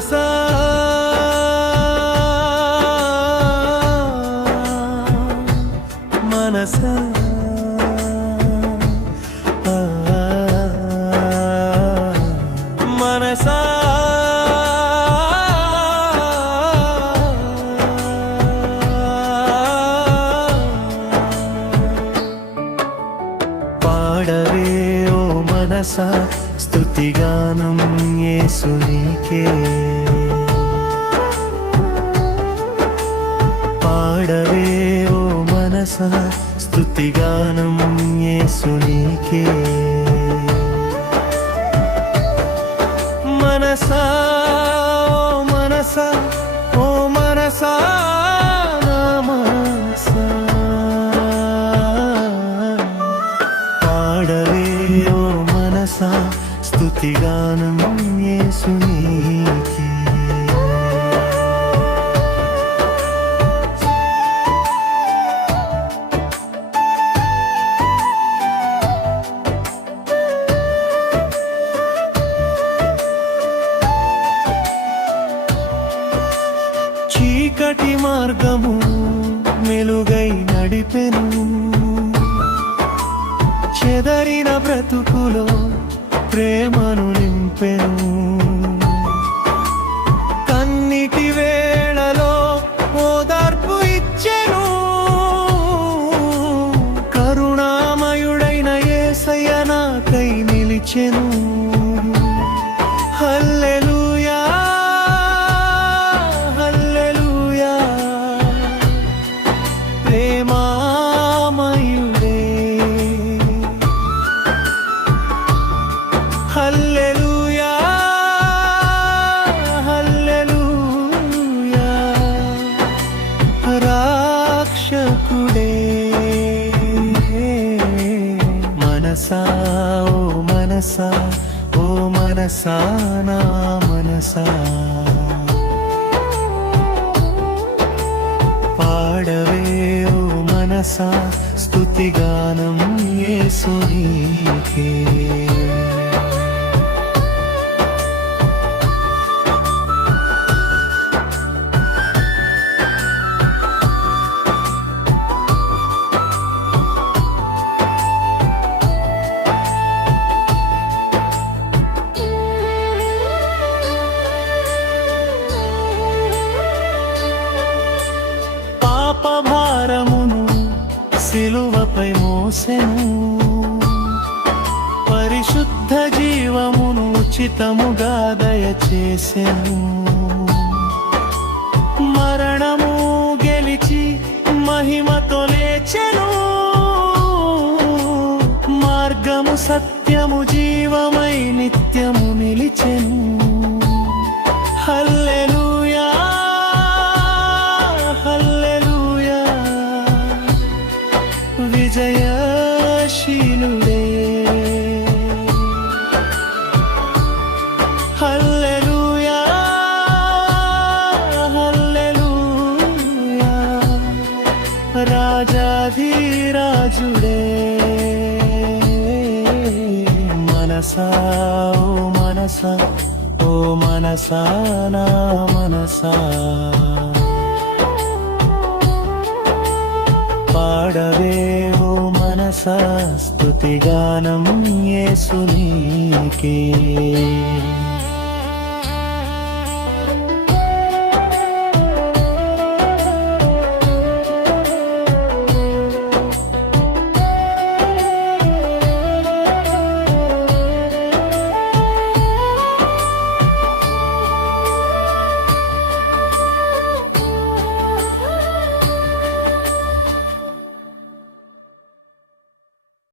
మనసా మనసా మనసా పాడవే ఓ మనసా స్తుతిగానం యేసునికే పాడవే ఓ మనసా స్తుతిగానం యేసునికే మనసా ఓ మనసా ఓ మనసా నా మనసా పాడవే ఓ మనసా స్తుతిగానం యేసునికే చీకటి మార్గము మెలుగై నడిపెను చెదరిన బ్రతుకులో ప్రేమను నింపెను కన్నిటి వేళలో ఓదార్పు ఇచ్చెను కరుణామయుడైన యేసయ్య నాకై నిలిచెను హల్లెలూయా హల్లెలూయా ప్రేమామయుడే హల్లెలూయా హల్లెలూయా రక్షకుడే మనసా ఓ మనసా ఓ మనసా నా మనసా పాడవే ఓ మనసా స్తుతిగానం యేసునికే పాపభారమును సిలువపై మోసెను పరిశుద్ధ జీవమును ఉచితముగా దయచేసెను మరణము గెలిచి మహిమతో లేచెను మార్గము సత్యము జీవమై నిత్యము నిలిచెను హల్లెలూయా హల్లెలూయా విజయశీలుడే హల్లెలూయా హల్లెలూయా రాజాధిరాజుడే మనసా ఓ మనసా ఓ మనసా నా మనసా పాడవే ఓ మనసా స్తుతిగానం యేసునికే